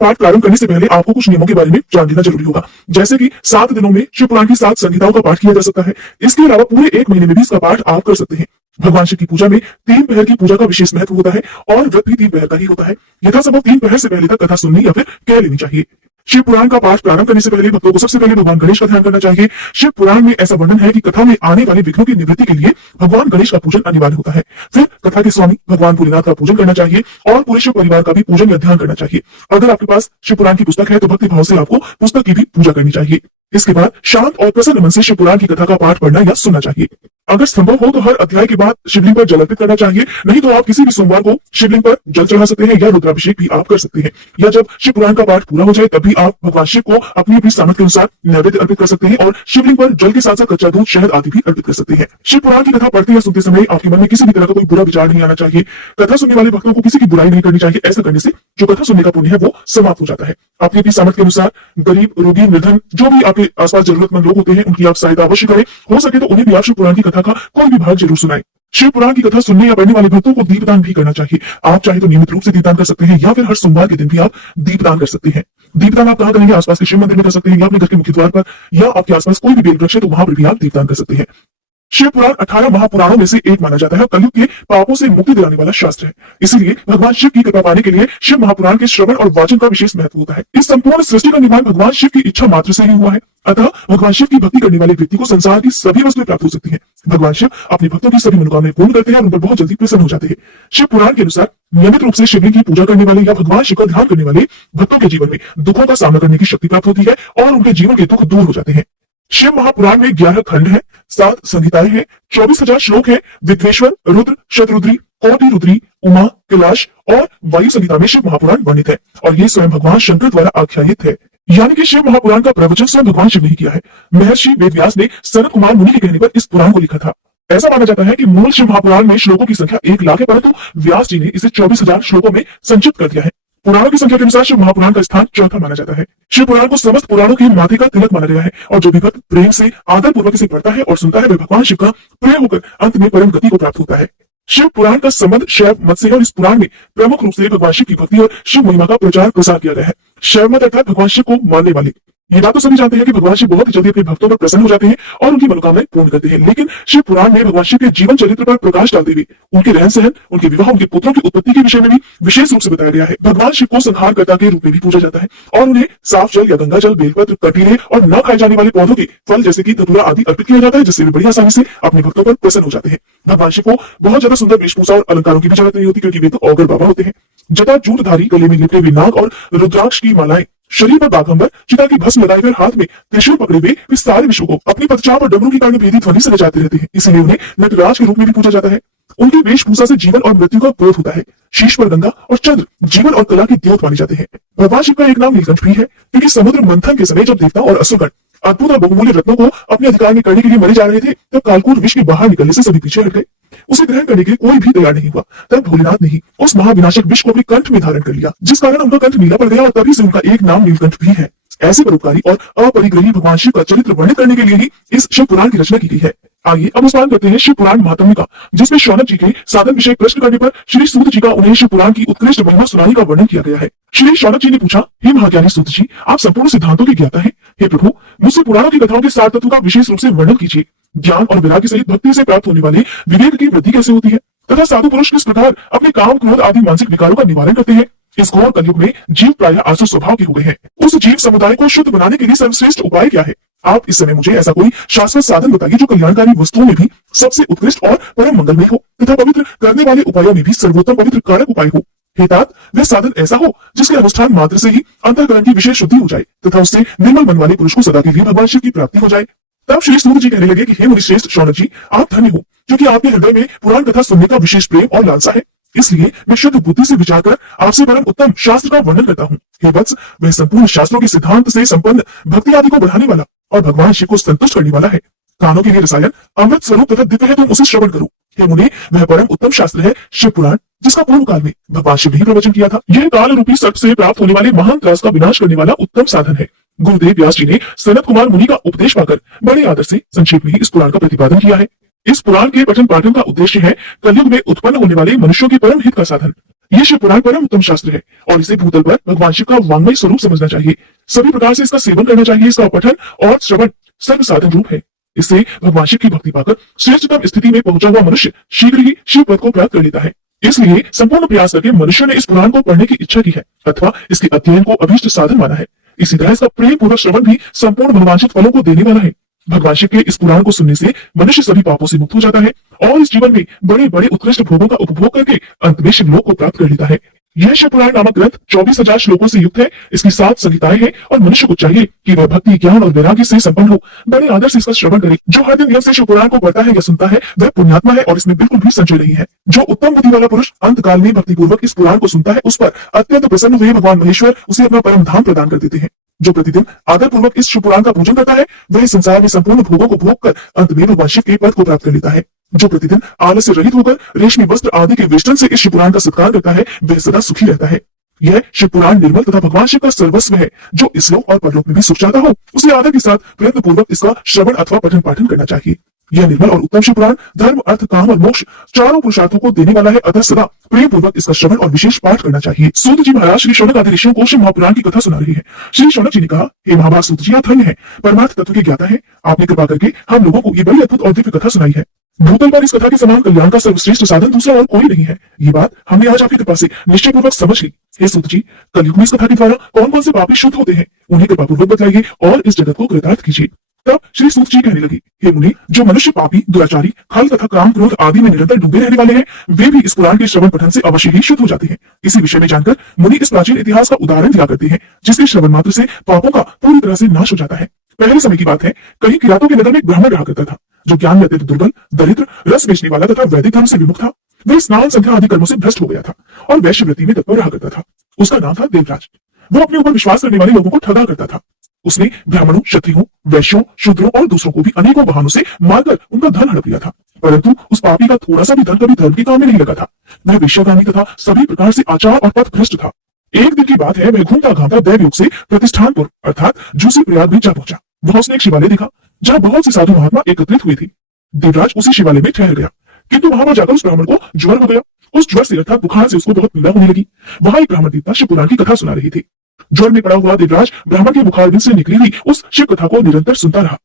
पाठ प्रारंभ करने से पहले आपको कुछ नियमों के बारे में जान लेना जरूरी होगा। जैसे कि 7 दिनों में शिव पुराण की 7 संहिताओं का पाठ किया जा सकता है। इसके अलावा पूरे 1 महीने में भी इसका पाठ आप कर सकते हैं। भगवान शिव की पूजा में 3 पहर की पूजा का विशेष महत्व होता है और व्रत भी 3 पहर का ही होता है। यथासंभव 3 पहर से पहले तक कथा सुननी या फिर कह लेनी चाहिए। शिव पुराण का पाठ प्रारंभ करने से पहले भक्तों को सबसे पहले भगवान गणेश का ध्यान करना चाहिए। शिव पुराण में ऐसा वर्णन है कि कथा में आने वाले विघ्नों की निवृत्ति के लिए भगवान गणेश का पूजन अनिवार्य होता है। फिर कथा के स्वामी भगवान भोलेनाथ का पूजन करना चाहिए और पूरे शिव परिवार का भी पूजन या ध्यान करना चाहिए। अगर आपके पास शिव पुराण की पुस्तक है तो भक्ति भाव से आपको पुस्तक की भी पूजा करनी चाहिए। इसके बाद शांत और प्रसन्न मन से शिव पुराण की कथा का पाठ पढ़ना या सुनना चाहिए। अगर संभव हो तो हर अध्याय के बाद शिवलिंग पर जल अर्पित करना चाहिए, नहीं तो आप किसी भी सोमवार को शिवलिंग पर जल चढ़ा सकते हैं या रुद्राभिषेक भी आप कर सकते हैं। या जब शिव पुराण का पाठ पूरा हो जाए तब भी आप भगवान शिव को अपनी अपनी सामर्थ्य के अनुसार नैवेद्य अर्पित कर सकते हैं और शिवलिंग पर जल के साथ साथ कच्चा दूध, शहद आदि भी अर्पित कर सकते हैं। शिव पुराण की कथा पढ़ते या सुनते समय आपके मन में किसी भी तरह का कोई बुरा विचार नहीं आना चाहिए। कथा सुनने वाले भक्तों को किसी की बुराई नहीं करनी चाहिए। ऐसा करने से जो कथा सुनने का पुण्य है वो समाप्त हो जाता है। अपनी अपनी सामर्थ्य के अनुसार गरीब, रोगी, निर्धन जो भी आपके आसपास जरूरतमंद लोग होते हैं उनकी आप सहायता अवश्य करें। हो सके तो उन्हें भी आप शिव पुराण की कथा का कोई भी भाग जरूर सुनाएं। शिव पुराण की कथा सुनने या पढ़ने वाले भक्तों को दीपदान भी करना चाहिए। आप चाहे तो नियमित रूप से दीपदान कर सकते हैं या फिर हर सोमवार के दिन भी आप दीपदान कर सकते हैं। दीपदान आप कहां करेंगे? आसपास के शिव मंदिर में कर सकते हैं या अपने घर के मुख्य द्वार पर या आपके आसपास कोई भी बेल वृक्ष है तो वहां पर भी आप दीपदान कर सकते हैं। शिव पुराण 18 महापुराणों में से एक माना जाता है और कलयुग के पापों से मुक्ति दिलाने वाला शास्त्र है। इसीलिए भगवान शिव की कृपा पाने के लिए शिव महापुराण के श्रवण और वाचन का विशेष महत्व होता है। इस संपूर्ण सृष्टि का निर्माण भगवान शिव की इच्छा मात्र से ही हुआ है। अतः भगवान शिव की भक्ति करने वाले व्यक्ति को संसार की सभी वस्तुएं प्राप्त हो सकती हैं। भगवान शिव अपने भक्तों की सभी मनोकामनाएं पूर्ण करते हैं और उन पर बहुत जल्दी प्रसन्न हो जाते हैं। शिव पुराण के अनुसार नियमित रूप से शिवलिंग की पूजा करने वाले या भगवान शिव का ध्यान करने वाले भक्तों के जीवन में दुखों का सामना करने की शक्ति प्राप्त होती है और उनके जीवन के दुख दूर हो जाते हैं। शिव महापुराण में 11 खंड है, 7 संहिताएं हैं, 24,000 श्लोक है। विद्वेश्वर, रुद्र, शतरुद्री, कोटि रुद्री, उमा, कैलाश और वायु संहिता में शिव महापुराण वर्णित है और ये स्वयं भगवान शंकर द्वारा आख्यायित है। यानी कि शिव महापुराण का प्रवचन स्वयं भगवान शिव ने ही किया है। महर्षि वेदव्यास ने सनत कुमार मुनि के कहने पर इस पुराण को लिखा था। ऐसा माना जाता है कि मूल शिव महापुराण में श्लोकों की संख्या 1 लाख है, परंतु व्यास जी ने इसे 24,000 श्लोकों में संचित कर दिया है। पुराणों की संख्या के अनुसार शिव महापुराण का स्थान चौथा माना जाता है। शिव पुराण को समस्त पुराणों के माथे का तिलक माना गया है और जो भी भक्त प्रेम से आदर पूर्वक इसे पढ़ता है और सुनता है वह भगवान शिव का प्रिय होकर अंत में परम गति को प्राप्त होता है। शिव पुराण का संबंध शैव मत से है और इस पुराण में प्रमुख रूप से भगवान शिव की भक्ति और शिव महिमा का प्रचार प्रसार किया गया है। शैव मत अर्थात भगवान शिव को मानने वाले। ये बात तो सभी जानते हैं कि भगवान शिव बहुत जल्दी अपने भक्तों पर प्रसन्न हो जाते हैं और उनकी मनोकामनाएं पूर्ण करते हैं, लेकिन शिव पुराण में भगवान शिव के जीवन चरित्र पर प्रकाश डालते हुए उनके रहन सहन, उनके विवाह, उनके पुत्रों की उत्पत्ति के विषय में भी विशेष रूप से बताया गया है। भगवान शिव को संहारकर्ता के रूप में भी पूजा जाता है और उन्हें साफ जल या गंगा जल, बेलपत्र, कटीले और न खाए जाने वाले पौधों के फल जैसे कि धतूरा आदि अर्पित किया जाता है, जिससे वे बड़ी आसानी से अपने भक्तों पर प्रसन्न हो जाते हैं। भगवान शिव को बहुत ज्यादा सुंदर वेशभूषा और अलंकारों की भी जरूरत नहीं होती, क्योंकि वे तो औगर बाबा होते हैं। जटा जूटधारी, गले में लिपटे हुए नाग और रुद्राक्ष की मालाएं, शरीर पर बाघंबर, चिता की भस्म लगाए हुए, हाथ में त्रिशूल पकड़े हुए वे सारे विश्व को अपनी पदचाप और डमरू की कर्णभेदी ध्वनि से नचाते रहते हैं। इसीलिए उन्हें नटराज के रूप में भी पूजा जाता है। उनकी वेशभूषा से जीवन और मृत्यु का बोध होता है। शीश पर गंगा और चंद्र जीवन और कला के द्योत माने जाते हैं। भगवान शिव का एक नाम नीलकंठ भी है, क्योंकि समुद्र मंथन के समय जब देवता और असुरगण अद्भुत और बहुमूल्य रत्नों को अपने अधिकार में करने के लिए मरे जा रहे थे, तब कालकूट विष के बाहर निकलने से सभी पीछे हट गए। उसे ग्रहण करने के लिए कोई भी तैयार नहीं हुआ। तब भोलेनाथ ने ही उस महाविनाशक विष को अपने कंठ में धारण कर लिया, जिस कारण उनका कंठ नीला पड़ गया और तभी से उनका एक नाम नीलकंठ भी है। ऐसे परोपकारी और अपरिग्रही भगवान शिव का चरित्र वर्णित करने के लिए ही इस शिव पुराण की रचना की गई है। आइए अब स्मरण करते हैं शिव पुराण महात्म्य का, जिसमें शौनक जी के साधन विषय प्रश्न करने पर श्री सूत जी का उन्हें शिव पुराण की उत्कृष्ट महिमा सुनाने का वर्णन किया गया है। श्री शौनक जी ने पूछा, हे महाज्ञानी सूत जी, आप संपूर्ण सिद्धांतों के ज्ञाता हैं। हे प्रभु, मुझसे पुराणों की कथाओं के सार तत्व का विशेष रूप से वर्णन कीजिए। ज्ञान और वैराग्य सहित भक्ति से प्राप्त होने वाले विवेक की वृद्धि कैसे होती है तथा साधु पुरुष किस प्रकार अपने काम, क्रोध आदि मानसिक विकारों का निवारण करते हैं। इस घोर कलयुग में जीव प्रायः आसुर स्वभाव के हो गए हैं। उस जीव समुदाय को शुद्ध बनाने के लिए सर्वश्रेष्ठ उपाय क्या है? आप इस समय मुझे ऐसा कोई शाश्वत साधन बताइए जो कल्याणकारी वस्तुओं में भी सबसे उत्कृष्ट और परम मंगलमय हो तथा पवित्र करने वाले उपायों में भी सर्वोत्तम पवित्र कारक उपाय हो। हे तात, वह साधन ऐसा हो जिसके अनुष्ठान मात्र से ही अंतःकरण की विशेष शुद्धि हो जाए तथा उससे निर्मल मन वाले पुरुष को सदा के लिए भगवान शिव की प्राप्ति हो जाए। तब श्री सूत जी कहने लगे कि हे मुनिश्रेष्ठ शौनक जी, आप धन्य हो, क्योंकि आपके हृदय में पुराण कथा सुनने का विशेष प्रेम और लालसा है। इसलिए मैं शुद्ध बुद्धि से विचार कर आपसे परम उत्तम शास्त्र का वर्णन करता हूँ। हे वत्स, वह संपूर्ण शास्त्रों के सिद्धांत से संपन्न भक्ति आदि को बढ़ाने वाला और भगवान शिव को संतुष्ट करने वाला है। कानों के लिए रसायन अमृत स्वरूप तथा दिव्य है, तुम उसे श्रवण करो। हे मुनि, वह परम उत्तम शास्त्र है शिव पुराण, जिसका पूर्व काल में भगवान शिव ने ही प्रवचन किया था। यह काल रूपी सर्प से प्राप्त होने वाले महान त्रास का विनाश करने वाला उत्तम साधन है। गुरुदेव व्यास जी ने सनत कुमार मुनि का उपदेश पाकर बड़े आदर से संक्षेप में ही इस पुराण का प्रतिपादन किया है। इस पुराण के पठन पाठन का उद्देश्य है कलयुग में उत्पन्न होने वाले मनुष्यों के परम हित का साधन। ये शिव पुराण परम उत्तम शास्त्र है और इसे भूतल पर भगवान शिव का वांग्मय स्वरूप समझना चाहिए। सभी प्रकार से इसका सेवन करना चाहिए। इसका पठन और श्रवण सर्व साधन रूप है। इससे भगवान शिव की भक्ति पाकर श्रेष्ठतम स्थिति में पहुंचा हुआ मनुष्य शीघ्र ही शिव पद को प्राप्त कर लेता है। इसलिए संपूर्ण प्रयास करके मनुष्य ने इस पुराण को पढ़ने की इच्छा की है अथवा इसके अध्ययन को अभीष्ट साधन माना है। इसी तरह इसका प्रेम पूर्वक श्रवण भी संपूर्ण भगवांशित फलों को देने वाला है। भगवान शिव के इस पुराण को सुनने से मनुष्य सभी पापों से मुक्त हो जाता है और इस जीवन में बड़े बड़े उत्कृष्ट भोगों का उपभोग करके अंत में शिवलोक को प्राप्त कर लेता है। यह शिव पुराण नामक ग्रंथ 24,000 श्लोकों से युक्त है। इसकी 7 संहिताएं हैं और मनुष्य को चाहिए कि वह भक्ति, ज्ञान और वैराग्य से संपन्न हो, बड़े आदर से इसका श्रवण करे। जो हर दिन नियम से शिव पुराण को पढ़ता है या सुनता है वह पुण्यात्मा है और इसमें बिल्कुल भी संशय नहीं है। जो उत्तम बुद्धि वाला पुरुष अंत काल में भक्ति पूर्वक इस पुराण को सुनता है उस पर अत्यंत प्रसन्न हुए भगवान महेश्वर उसे अपना परम धाम प्रदान कर देते हैं। जो प्रतिदिन आदर पूर्वक इस शिव पुराण का पूजन करता है वह संसार में संपूर्ण भोगों को भोग कर अंत में भगवान शिव के पद को प्राप्त कर लेता है। जो प्रतिदिन आलस्य रहित होकर रेशमी वस्त्र आदि के वेष्टन से इस शिव पुराण का सत्कार करता है वह सदा सुखी रहता है। यह शिव पुराण निर्मल तथा भगवान शिव का सर्वस्व है। जो इस लोक और परलोक में भी सुख चाहता हो उसे आदर के साथ प्रयत्न पूर्वक इसका श्रवण अथवा पठन पाठन करना चाहिए। यह निर्मल और उत्तम शिव पुराण धर्म, अर्थ, काम और मोक्ष चारों पुरुषार्थों को देने वाला है। अतः सदा प्रेम पूर्वक इसका श्रवण और विशेष पाठ करना चाहिए। सूत जी महाराज श्री शौनक आदि ऋषियों को शिव महापुराण की कथा सुना रही है। श्री शौनक जी ने कहा, हे महाभाग सूत जी, आप धन्य है, परमार्थ तत्व के ज्ञाता है। आपने कृपा करके हम लोगों को ये बड़ी अद्भुत और दिव्य कथा सुनाई है। भूतल पर इस कथा के समान कल्याण का सर्वश्रेष्ठ साधन दूसरा और कोई नहीं है। ये बात हमने आज आपकी कृपा से निश्चय पूर्वक समझ ली। हे सूत जी, कलयुग में इस कथा के द्वारा कौन कौन से पापी शुद्ध होते हैं उन्हें कृपा पूर्वक बताइए और इस जगत को कृतार्थ कीजिए। तब श्री सूत जी कहने लगे, हे मुनि, जो मनुष्य पापी, दुराचारी, खल तथा काम, क्रोध आदि में निरंतर डूबे रहने वाले हैं वे भी इस पुराण के श्रवण पठन से अवश्य ही शुद्ध हो जाते हैं। इसी विषय में जानकर मुनि इस प्राचीन इतिहास का उदाहरण दिया करते हैं जिसके श्रवण मात्र से पापों का पूरी तरह से नाश हो जाता है। पहले समय की बात है, कहीं किरातों के नगर में एक ब्राह्मण रहा करता था जो ज्ञान में अत्यंत दुर्बल, दरिद्र, रस बेचने वाला तथा वैदिक धर्म से विमुख था। वह स्नान, संध्या आदि कर्मों से भ्रष्ट हो गया था और वैश्यवृत्ति में तत्पर रहा करता था। उसका नाम था देवराज। वो अपने ऊपर विश्वास करने वाले लोगों को ठगा करता था। उसने ब्राह्मणों, क्षत्रियों, वैश्यों, शूद्रों और दूसरों को भी अनेकों बहानों से मारकर उनका धन हड़प लिया था, परंतु उस पापी का थोड़ा सा भी धन कभी धर्म के काम में नहीं लगा था। वह विश्वगामी तथा सभी प्रकार से आचार और पथ भ्रष्ट था। एक दिन की बात है, वह घूमता घामता दैवयोग से प्रतिष्ठानपुर अर्थात जूसी प्रयाग में जा पहुंचा। वहां उसने एक शिवालय देखा जहां बहुत से साधु महात्मा एकत्रित हुए थे। देवराज उसी शिवालय में ठहर गया, किंतु वहां पर जाकर उस ब्राह्मण को ज्वर हो गया। उस ज्वर से अर्थात बुखार से उसको बहुत पीड़ा होने लगी। वहां एक ब्राह्मण देवता शिव पुराण की कथा सुना रही थी। ज्वर में पड़ा हुआ देवराज ब्राह्मण के मुखारबिंद से निकली हुई उस शिव कथा को निरंतर सुनता रहा।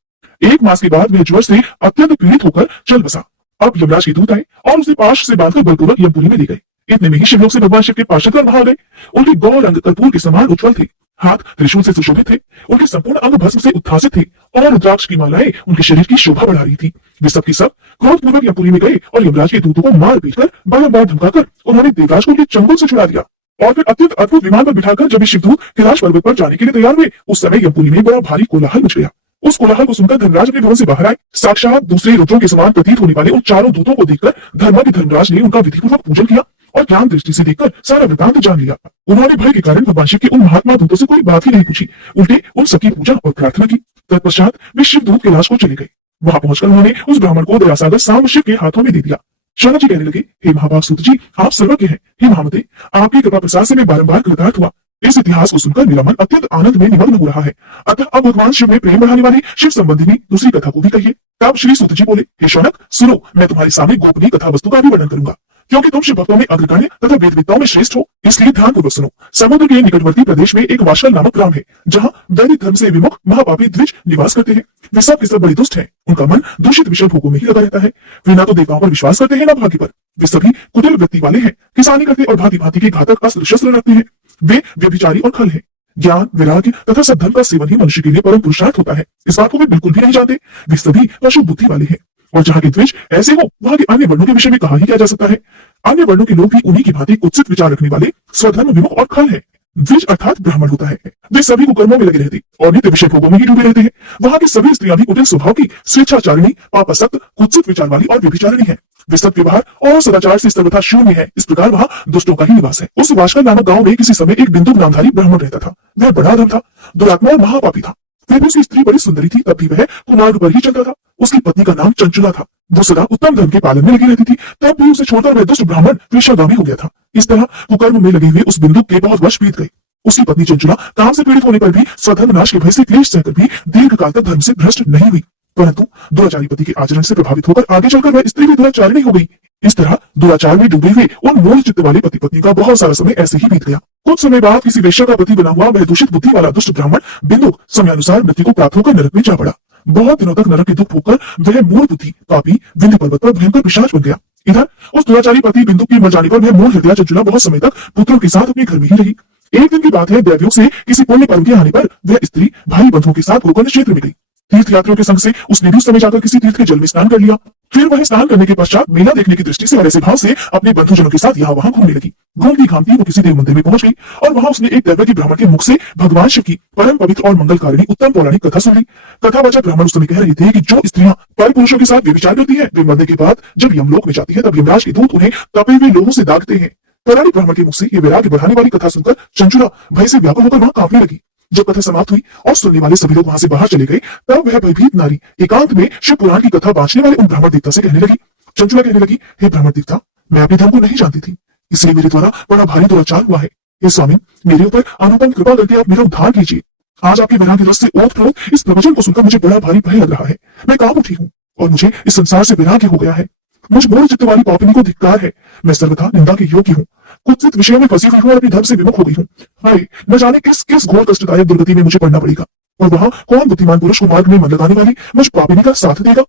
1 मास के बाद वह ज्वर से अत्यंत पीड़ित होकर चल बसा। अब यमराज के दूत आए और उसे पाश से बांधकर बलपूर्वक यमपुरी में ले गए। इतने में ही शिवलोक से भगवान शिव के पार्षदगण वहां गए। उनके गौ रंग कर्पूर के समान उज्ज्वल थे, हाथ त्रिशूल से सुशोभित थे, उनके संपूर्ण अंग भस्म से उत्थासित थे और रुद्राक्ष की मालाएं उनके शरीर की शोभा बढ़ा रही थी। वे सब के सब क्रोधपूर्वक यमपुरी में गए और यमराज के दूतों को मार पीट कर बारंबार धमकाकर उन्होंने देवराज को उनके चंगुल से छुड़ा दिया और फिर अत्यंत अद्भुत विमान पर बिठाकर जब शिवदूत कैलाश पर्वत पर जाने के लिए तैयार हुए उस समय यमपुरी में बड़ा भारी कोलाहल मच गया। उस कोलाहल को सुनकर धर्मराज अपने भवन से बाहर आए। साक्षात दूसरे रुद्रों के समान प्रतीत होने वाले उन चारों दूतों को देखकर धर्मादि धर्मराज ने उनका विधिपूर्वक पूजन किया और ज्ञान दृष्टि से देखकर सारा वृतांत जान लिया। उन्होंने भय के कारण भगवान शिव के उन महात्मा दूतों से कोई बात ही नहीं पूछी, उल्टे उन सबकी पूजा और प्रार्थना की। तत्पश्चात वे शिवदूत कैलाश को चले गए। वहां पहुंचकर उन्होंने उस ब्राह्मण को दयासागर सांब शिव के हाथों में दे दिया। शौनक जी कहने लगे, हे महाभाग सूत जी, आप सर्वज्ञ हैं। हे महामते, आपकी कृपा प्रसाद से मैं बारंबार कृतार्थ हुआ। इस इतिहास को सुनकर मेरा मन अत्यंत आनंद में निमग्न हो रहा है। अतः अब भगवान शिव में प्रेम बढ़ाने वाली शिव संबंधी दूसरी कथा को भी कहिए। तब श्री सूत जी बोले, हे शौनक, सुनो, मैं तुम्हारे सामने गोपनीय कथा वस्तु का भी वर्णन करूंगा, क्योंकि तुम शिव भक्तों में अग्रगण्य तथा वेदविद्ताओं में श्रेष्ठ हो, इसलिए ध्यानपूर्वक सुनो। समुद्र के निकटवर्ती प्रदेश में एक वाशल नामक ग्राम है जहाँ वैदिक धर्म से विमुख महापापी द्विज निवास करते हैं। वे सब के सब बड़े दुष्ट हैं। उनका मन दूषित विषय भोगों में ही लगा रहता है। वे ना तो देवताओं पर विश्वास करते हैं, ना भाग्य पर। वे सभी कुटिल वृत्ति वाले हैं, किसानी करते और भांति भांति के घातक अस्त्र शस्त्र रखते हैं। वे व्यभिचारी और खल हैं। ज्ञान, वैराग्य तथा सद्धर्म का सेवन ही मनुष्य के लिए परम पुरुषार्थ होता है। इस बात को वे बिल्कुल भी नहीं जानते। वे सभी पशु बुद्धि वाले हैं और जहाँ के द्विज ऐसे हो वहां के अन्य वर्णों के विषय में कहा ही क्या जा सकता है। अन्य वर्णों के लोग भी उन्हीं की भांति कुत्सित विचार रखने वाले, स्वधर्म विमुख और खल है। द्विज अर्थात ब्राह्मण होता है। वे सभी कुकर्मों में लगे रहते और नित्य विषय भोगों में ही डूबे रहते हैं। वहां की सभी स्त्रियां भी कुटिल स्वभाव की, स्वेच्छाचारिणी, पापासक्त, कुत्सित विचार वाली और व्यभिचारिणी है। वे सत्य व्यवहार और सदाचार से सर्वथा शून्य है। इस प्रकार वहां दुष्टों का ही निवास है। उस वाशकर नामक गांव में किसी समय एक बिंदु नामधारी ब्राह्मण रहता था। वह बड़ा अधम था, दुरात्मा और महापापी था। फिर भी उसकी स्त्री बड़ी सुंदरी थी, तब भी वह कुमार्ग पर ही चलता था। उसकी पत्नी का नाम चंचुला था। वो सदा उत्तम धर्म के पालन में लगी रहती थी, तब भी उसे छोड़कर वह दुष्ट ब्राह्मण वेश्यागामी हो गया था। इस तरह कुकर्म में लगे हुए उस बिंदु के बहुत वर्ष बीत गए। उसकी पत्नी चंचुला काम से पीड़ित होने पर भी स्वधर्म नाश के भय से क्लेश सहकर भी दीर्घ काल तक धर्म से भ्रष्ट नहीं हुई। परंतु दुराचारी पति के आचरण से प्रभावित होकर आगे चलकर वह स्त्री भी दुराचारिणी हो गई। इस तरह दुराचार में डूबे हुए उन मूल चित्त वाले पति पत्नी का बहुत सारा समय ऐसे ही बीत गया। कुछ समय बाद किसी वेश्या का पति बना हुआ वह दूषित बुद्धि वाला दुष्ट ब्राह्मण बिंदुक समयानुसार मृत्यु को प्राप्त होकर नरक में जा पड़ा। बहुत दिनों तक नरक के दुख भोगकर वह मूल बुद्धि पापी विंध्य पर्वत पर भयंकर पिशाच बन गया। इधर उस दुराचारी पति बिंदुक के मर जाने पर वह मूल हृदय चंचुला बहुत समय तक पुत्रों के साथ अपने घर में ही रही। एक दिन की बात है, दैवयोग से किसी पुण्य पर्व के आने पर वह स्त्री भाई बंधुओं के साथ गोकर्ण क्षेत्र में गई। तीर्थ यात्रियों के संग से उसने भी उस समय जाकर किसी तीर्थ के जल में स्नान कर लिया। फिर वह स्नान करने के पश्चात मेला देखने की दृष्टि से और ऐसे भाव से अपने बंधुजनों के साथ यहाँ वहां घूमने लगी। घूमती घामती वो किसी देव मंदिर में पहुंच गई और वहां उसने एक दैवज्ञ ब्राह्मण के मुख से भगवान शिव की परम पवित्र और मंगलकारिणी उत्तम पौराणिक कथा सुनी। कथावाचक ब्राह्मण उस समय कह रहे थे कि जो स्त्रियां पर पुरुषों के साथ व्यभिचार करती है वे मरने के बाद जब यमलोक में जाती है तब यमराज के दूत उन्हें तपे हुए लोहों से दागते हैं। पौराणिक ब्राह्मण के मुख से ये वैराग्य बढ़ाने वाली कथा सुनकर चंचुला भय से व्याकुल होकर वहां कांपने लगी। जब कथा समाप्त हुई और सुनने वाले सभी लोग वहां से बाहर चले गए तब वह भयभीत नारी एकांत में शिव पुराण की कथा बांचने वाले उन ब्राह्मण देवता से कहने लगी। चंचुला कहने लगी, हे ब्राह्मण देवता, मैं अपने धर्म को नहीं जानती थी, इसलिए मेरे द्वारा बड़ा भारी दुराचार हुआ है। हे स्वामी, मेरे ऊपर अनुपम कृपा करके आप मेरा उद्धार कीजिए। आज आपके वैराग्य रस से ओतप्रोत इस प्रवचन को सुनकर मुझे बड़ा भारी भय लग रहा है। मैं कांप उठी हूँ और मुझे इस संसार से वैराग्य हो गया है। मुझ मूढ़ चित्त वाली पापिनी को धिक्कार है। मैं सर्वथा निंदा के योग्य हूँ, कुत्सित विषयों में फंसी हुई हूँ और अपने धर्म से विमुख हो गई हूँ। हाय, न जाने किस किस घोर कष्टदायक दुर्गति में मुझे पड़ना पड़ेगा और वहां कौन बुद्धिमान पुरुष को मार्ग में मन लगाने वाली मुझ पापिनी का साथ देगा।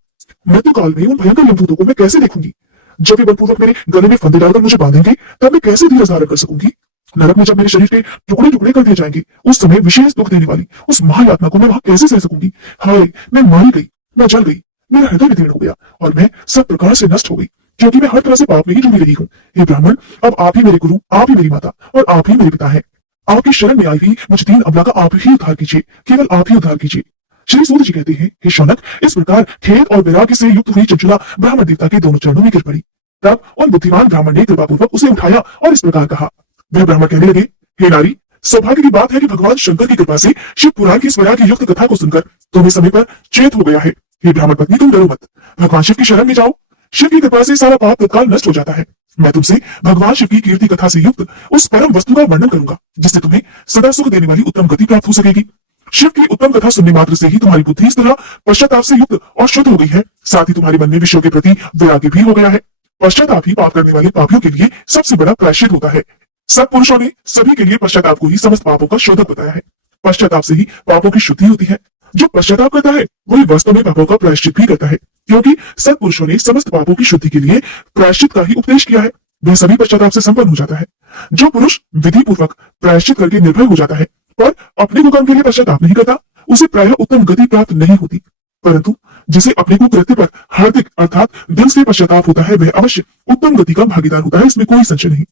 मृत्यु काल में उन भयंकर यमदूतों को मैं कैसे देखूंगी? जब वे बलपूर्वक मेरे गले में फंदे डालकर मुझे बांधेंगे तब मैं कैसे धीरज धारण कर सकूंगी? नरक में जब मेरे शरीर के टुकड़े टुकड़े कर दिए जाएंगे उस समय विशेष दुख देने वाली उस महायातना को मैं वहां कैसे सह सकूंगी? हाय, मैं मारी गई, मैं जल गई, मेरा हृदय विदीर्ण हो गया और मैं सब प्रकार से नष्ट हो गई, क्योंकि मैं हर तरह से पाप में ही डूबी रही हूँ। हे ब्राह्मण, अब आप ही मेरे गुरु, आप ही मेरी माता और आप ही मेरे पिता है। आपकी शरण में आई हुई मुझ दीन अबला का आप ही उद्धार कीजिए, केवल आप ही उद्धार कीजिए। श्री सूत जी कहते हैं, हे शौनक, इस प्रकार खेद और वैराग्य से युक्त हुई चंचुला ब्राह्मण देवता के दोनों चरणों में गिर पड़ी। तब उन बुद्धिमान ब्राह्मण ने कृपापूर्वक उसे उठाया और इस प्रकार कहा। वह ब्राह्मण कहने लगे, हे नारी, सौभाग्य की बात है कि भगवान शंकर की कृपा से शिव पुराण की वैराग्य युक्त कथा को सुनकर तुम्हें समय पर चेत हो गया है। हे ब्राह्मण पत्नी, तुम डरो मत, भगवान शिव की शरण में जाओ। शिव की कृपा से सारा पाप तत्काल नष्ट हो जाता है। मैं तुमसे भगवान शिव की कीर्ति कथा से युक्त उस परम वस्तु का वर्णन करूंगा जिससे तुम्हें सदा सुख देने वाली उत्तम गति प्राप्त हो सकेगी। शिव की उत्तम कथा सुनने मात्र से ही तुम्हारी बुद्धि इस तरह पश्चाताप से युक्त और शुद्ध हो गई है, साथ ही तुम्हारे मन में विषयों के प्रति वैराग्य भी हो गया है। पश्चाताप ही पाप करने वाले पापियों के लिए सबसे बड़ा प्रायश्चित होता है। सब पुरुषों ने सभी के लिए पश्चाताप को ही समस्त पापों का शोधक बताया है। पश्चाताप से ही पापों की शुद्धि होती है। जो पश्चाताप करता है वही वास्तव में पापों का प्रायश्चित भी करता है, क्योंकि सत्पुरुषों ने समस्त पापों की शुद्धि के लिए प्रायश्चित का ही उपदेश किया है। वह सभी पश्चाताप से संपन्न हो जाता है। जो पुरुष विधि पूर्वक प्रायश्चित करके निर्भय हो जाता है पर अपने को कर्म के लिए पश्चाताप नहीं करता, उसे प्रायः उत्तम गति प्राप्त नहीं होती। परंतु जिसे अपने को कृत्य पर हार्दिक अर्थात दिल से पश्चाताप होता है वह अवश्य उत्तम गति का भागीदार होता है, इसमें कोई संशय नहीं।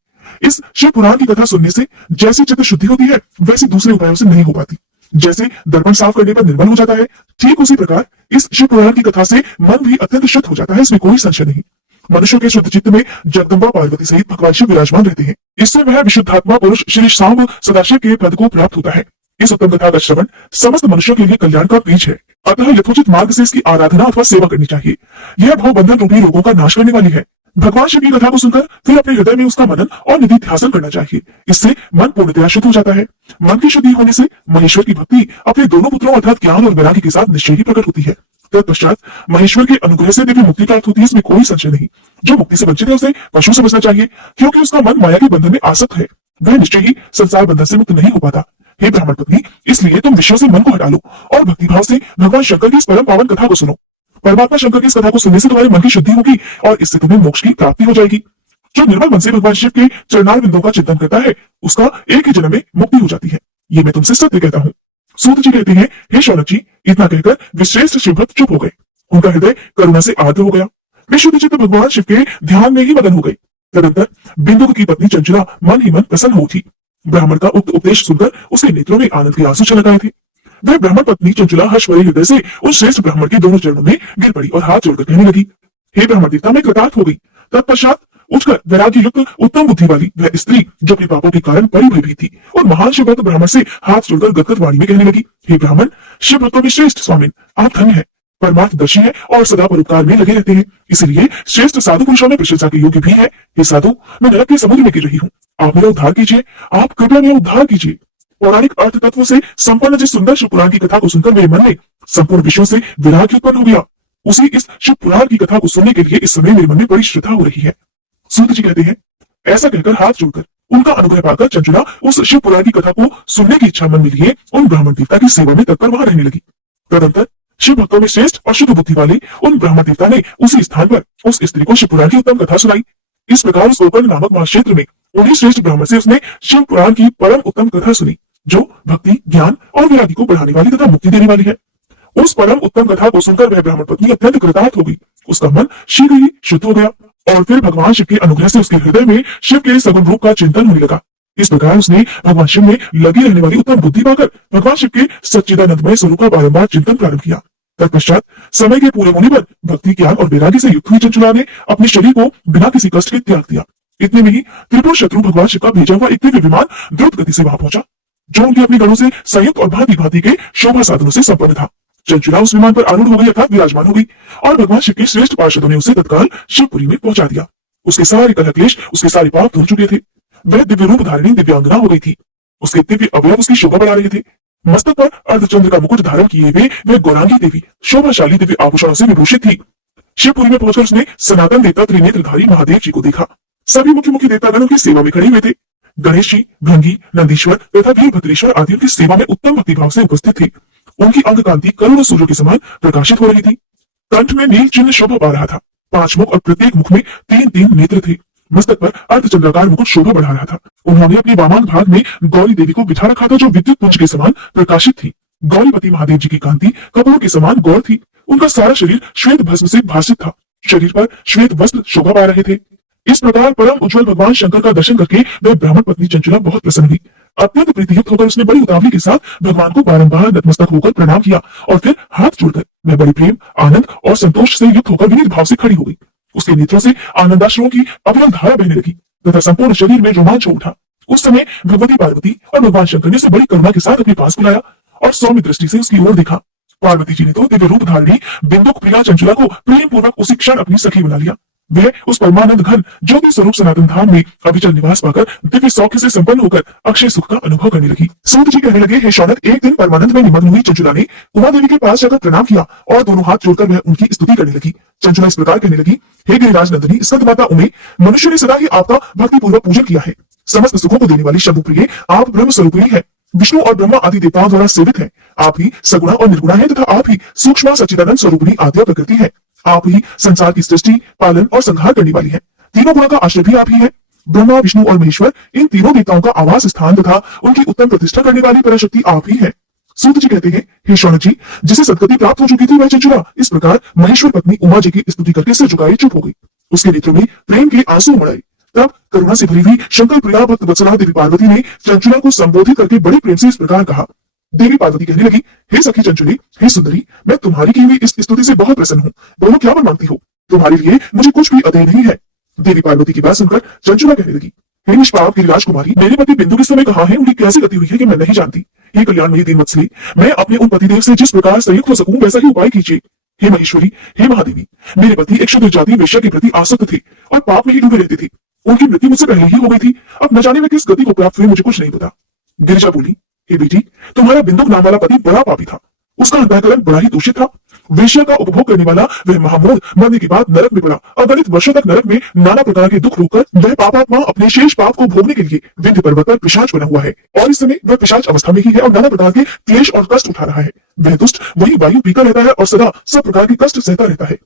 इस शिव पुराण की कथा सुनने से जैसी चित्त शुद्धि होती है वैसी दूसरे उपायों से नहीं हो पाती। जैसे दर्पण साफ करने पर निर्मल हो जाता है, ठीक उसी प्रकार इस शिव पुराण की कथा से मन भी अत्यंत शुद्ध हो जाता है, इसमें कोई संशय नहीं। मनुष्य के शुद्ध चित्त में जगदम्बा पार्वती सहित भगवान शिव विराजमान रहते हैं। इससे वह विशुद्धात्मा पुरुष श्री सांब सदाशिव के पद को प्राप्त होता है। इस उत्तम कथा का श्रवण समस्त मनुष्यों के लिए कल्याण का बीज है, अतः यथोचित मार्ग से इसकी आराधना अथवा सेवा करनी चाहिए। यह भवबंधन रूपी रोगों का नाश करने वाली है। भगवान शिव की कथा को सुनकर फिर अपने हृदय में उसका मनन और निधिध्यासन करना चाहिए। इससे मन पूर्णतया शुद्ध हो जाता है। मन की शुद्धि होने से महेश्वर की भक्ति अपने दोनों पुत्रों अर्थात ज्ञान और वैराग्य के साथ निश्चय ही प्रकट होती है। तत्पश्चात महेश्वर के अनुग्रह से दिव्य मुक्ति प्राप्त होती है, इसमें कोई संशय नहीं। जो मुक्ति से वंचित है उसे पशु समझना चाहिए, क्योंकि उसका मन माया के बंधन में आसक्त है। वह निश्चय ही संसार बंधन से मुक्त नहीं हो पाता। हे ब्राह्मण पत्नी, इसलिए तुम विषयों से मन को हटा लो और भक्तिभाव से भगवान शंकर की इस परम पावन कथा को सुनो। परमात्मा शंकर की इस कथा को सुनने से तुम्हारे मन की शुद्धि होगी और इससे तुम्हें मोक्ष की प्राप्ति हो जाएगी। जो निर्मल मन से भगवान शिव के चरणार बिंदुओं का चिंतन करता है उसका एक ही जन्म में मुक्ति हो जाती है। ये मैं तुमसे सत्य कहता हूँ। सूत जी कहते हैं, हे शौनक जी, इतना कहकर विश्रेष्ठ शिवभक्त चुप हो गए। उनका हृदय करुणा से आर्द्र हो गया। वे शुद्ध चित्त भगवान शिव के ध्यान में ही मगन हो गए। तदंतर बिंदुक की पत्नी चंचला मन ही मन प्रसन्न हो उठी। ब्राह्मण का उक्त उपदेश सुनकर उसके नेत्रों में आनंद के आंसू छलक आए थे। वह ब्राह्मण पत्नी चंचला हर्ष भरे हृदय से उस श्रेष्ठ ब्राह्मण के दोनों चरणों में गिर पड़ी और हाथ जोड़कर कहने लगी, हे ब्राह्मण देवता, मैं कृतार्थ हो गई। तत्पश्चात उठकर वैराग्य युक्त उत्तम बुद्धि वाली वह स्त्री जो अपने पापों के कारण बड़ी भयभीत थी और महान शिवभक्त ब्राह्मण से हाथ जोड़कर गदगद वाणी में कहने लगी, हे ब्राह्मण, शिव भक्तों में श्रेष्ठ स्वामिन, आप धन्य है, परमार्थदर्शी है और सदा परोपकार में लगे रहते हैं, इसलिए श्रेष्ठ साधु पुरुषों में प्रशंसा के योग्य भी है। हे साधु, मैं नरक के समुद्र में गिर रही हूँ, आप मेरा उद्धार कीजिए, आप कृपया मेरा उद्धार कीजिए। पौराणिक अर्थ तत्व से संपन्न जिस सुंदर शिव पुराण की कथा को सुनकर मेरे मन में संपूर्ण विषयों से विराग उत्पन्न हो गया। उसी इस शिव पुराण की कथा को सुनने के लिए इस समय मेरे मन में बड़ी श्रद्धा हो रही है। सूत जी कहते हैं, ऐसा कहकर हाथ जोड़कर उनका अनुग्रह पाकर चंचुला उस शिव पुराण की कथा को सुनने की इच्छा मन में लिए उन ब्राह्मण देवता की सेवा में तत्पर वहां रहने लगी। तदंतर शिव भक्तों में श्रेष्ठ और शुद्ध बुद्धि वाले उन ब्राह्मण देवता ने उसी स्थान पर उस स्त्री को शिव पुराण की उत्तम कथा सुनाई। इस प्रकार उस गोकर्ण नामक महाक्षेत्र में उन्हीं श्रेष्ठ ब्राह्मण से उसने शिव पुराण की परम उत्तम कथा सुनी, जो भक्ति, ज्ञान और वैराग्य को बढ़ाने वाली तथा मुक्ति देने वाली है। उस परम उत्तम कथा को सुनकर वह ब्राह्मण पत्नी अत्यंत कृतार्थ हो गई। उसका मन शीघ्र ही शुद्ध हो गया और फिर भगवान शिव के अनुग्रह से उसके हृदय में शिव के सगुण रूप का चिंतन होने लगा। इस प्रकार उसने भगवान शिव में लगी रहने वाली उत्तम बुद्धि पाकर भगवान शिव के सच्चिदानंदमय स्वरूप का बारंबार चिंतन प्रारंभ किया। तत्पश्चात समय के पूरे होने पर भक्ति, ज्ञान और वैराग्य से युक्त हुई चंचुला ने अपने शरीर को बिना किसी कष्ट के त्याग दिया। इतने में ही त्रिपुर शत्रु भगवान शिव का भेजा हुआ एक दिव्य विमान द्रुत गति से वहां पहुंचा, जो उनके अपने गणों से संयुक्त और भांति भांति के शोभा साधनों से संपन्न था। चंचुला उस विमान पर आरूढ़ हो गई अर्थात विराजमान हो गई और भगवान शिव के श्रेष्ठ पार्षदों ने उसे तत्काल शिवपुरी में पहुंचा दिया। उसके सारे कलह क्लेश, उसके सारे पाप धुल चुके थे। वह दिव्य रूप धारिणी दिव्यांगना हो गई थी। उसके दिव्य अवयव उसकी शोभा बढ़ा रहे थे। मस्तक पर अर्धचंद्र का मुकुट धारण किए हुए वे गौरांगी देवी शोभाशाली दिव्य आभूषणों से विभूषित थी। शिवपुरी में पहुंचकर उसने सनातन देवता त्रिनेत्रधारी महादेव जी को देखा। सभी मुख्य देवतागणों की सेवा में खड़े हुए थे। गणेश जी, भृंगी, नंदीश्वर तथा वीरभद्रेश्वर आदि उनकी सेवा में उत्तम भक्तिभाव से उपस्थित थे। उनकी अंग कांति करोड़ों सूर्यों के समान प्रकाशित हो रही थी। कंठ में नील चिन्ह शोभा पा रहा था। 5 मुख और प्रत्येक मुख में 3-3 नेत्र थे। मस्तक पर अर्धचंद्राकार मुकुट शोभा बढ़ा रहा था। उन्होंने अपने वामांग भाग में गौरी देवी को बिठा रखा था, जो विद्युत पुंज के समान प्रकाशित थी। गौरीपति महादेव जी की कांति कपड़ों के समान गौर थी। उनका सारा शरीर श्वेत भस्म से भासित था। शरीर पर श्वेत वस्त्र शोभा पा रहे थे। इस प्रकार परम उज्जवल भगवान शंकर का दर्शन करके वह ब्राह्मण पत्नी चंचुला बहुत प्रसन्न हुई। अत्यंत प्रीतियुक्त होकर उसने बड़ी उतावली के साथ भगवान को बारंबार नतमस्तक होकर प्रणाम किया और फिर हाथ जोड़कर वह बड़ी प्रेम, आनंद और संतोष से युक्त होकर विनीत भाव से खड़ी हो गई। उसके नेत्रों से आनंदाश्रुओं की अविरल धारा बहने लगी तथा संपूर्ण शरीर में रोमांच उठा। उस समय भगवती पार्वती और भगवान शंकर ने उसे बड़ी करुणा के साथ अपने पास बुलाया और सौम्य दृष्टि से उसकी ओर देखा। पार्वती जी ने तो दिव्य रूप धारिणी बिंदुक प्रिया चंचुला को प्रेम पूर्वक उसी क्षण अपनी सखी बना लिया। वह उस परमानंद घन ज्योति स्वरूप सनातन धाम में अविचल निवास पाकर दिव्य सौख्य से संपन्न होकर अक्षय सुख का अनुभव करने लगी। सूत जी कहने लगे, हे शौनक, एक दिन परमानंद में निमग्न हुई चंचुला ने उमा देवी के पास जाकर प्रणाम किया और दोनों हाथ जोड़कर वह उनकी स्तुति करने लगी। चंचुला इस प्रकार कहने लगी, हे गिरिराज नंदिनी, स्कंद माता उमे, मनुष्य ने सदा ही आपका भक्ति पूर्वक पूजन किया है। समस्त सुखों को देने वाली शंभु प्रिय आप ब्रह्म स्वरूपिणी है। विष्णु और ब्रह्मा आदि देवताओं द्वारा सेवित है। आप ही सगुणा और निर्गुणा है तथा आप ही सूक्ष्म सच्चिदानंद स्वरूपिणी आद्या प्रकृति है। आप ही संसार की सृष्टि, पालन और संहार करने वाली है। तीनों गुणों का आश्रय भी आप ही है। ब्रह्मा, विष्णु और महेश्वर, इन तीनों देवताओं का आवास स्थान तथा उनकी उत्तम प्रतिष्ठा करने वाली पराशक्ति आप ही है। सूत जी कहते हैं, हे शौनक जी, जिसे सदगति प्राप्त हो चुकी थी वह चंचुला इस प्रकार महेश्वर पत्नी उमा जी की स्तुति करके सिर झुकाए चुप हो गई। उसके नेत्रों में प्रेम के आंसू उमड़ आए। तब करुणा से भरी हुई शंकर प्रिया भक्त वत्सला देवी पार्वती ने चंचुला को संबोधित करके बड़े प्रेम से इस प्रकार कहा। देवी पार्वती कहने लगी, हे सखी चंचुली, हे सुंदरी, मैं तुम्हारी की हुई इस स्तुति से बहुत प्रसन्न हूँ। बोलो, क्या वर मांगती हो? तुम्हारे लिए मुझे कुछ भी अदेय नहीं है। देवी पार्वती की बात सुनकर चंचुला कहने लगी, हे निष्पाप गिरिराज कुमारी, मेरे पति बिंदु किस समय कहाँ है, उनकी कैसी गति हुई है कि मैं नहीं जानती। हे कल्याणमयी दीनवत्सली, मैं अपने उन पतिदेव से जिस प्रकार संयुक्त हो सकूं वैसा ही उपाय कीजिए। हे महेश्वरी, हे महादेवी, मेरे पति एक शुद्ध जाति वेश्या के प्रति आसक्त थे और पाप में ही डूबे रहते थे। उनकी मृत्यु मुझसे पहले ही हो गई थी। अब न जाने में किस गति को प्राप्त हुए, मुझे कुछ नहीं पता। गिरिजा बोली, हे बेटी, तुम्हारा बिंदुक नाम वाला पति बड़ा पापी था। उसका अंतःकरण बड़ा ही दूषित था। वेश्या का उपभोग करने वाला वह महामूढ़ मरने के बाद नरक में पड़ा। अगणित वर्षों तक नरक में नाना प्रकार के दुख रोककर वह पापात्मा अपने शेष पाप को भोगने के लिए विंध्य पर्वत पर पिशाच बना हुआ है और इस समय वह पिशाच अवस्था में ही है और नाना प्रकार के क्लेश और कष्ट उठा रहा है। वह दुष्ट वही वायु पीता रहता है और सदा सब प्रकार के कष्ट सहता रहता है।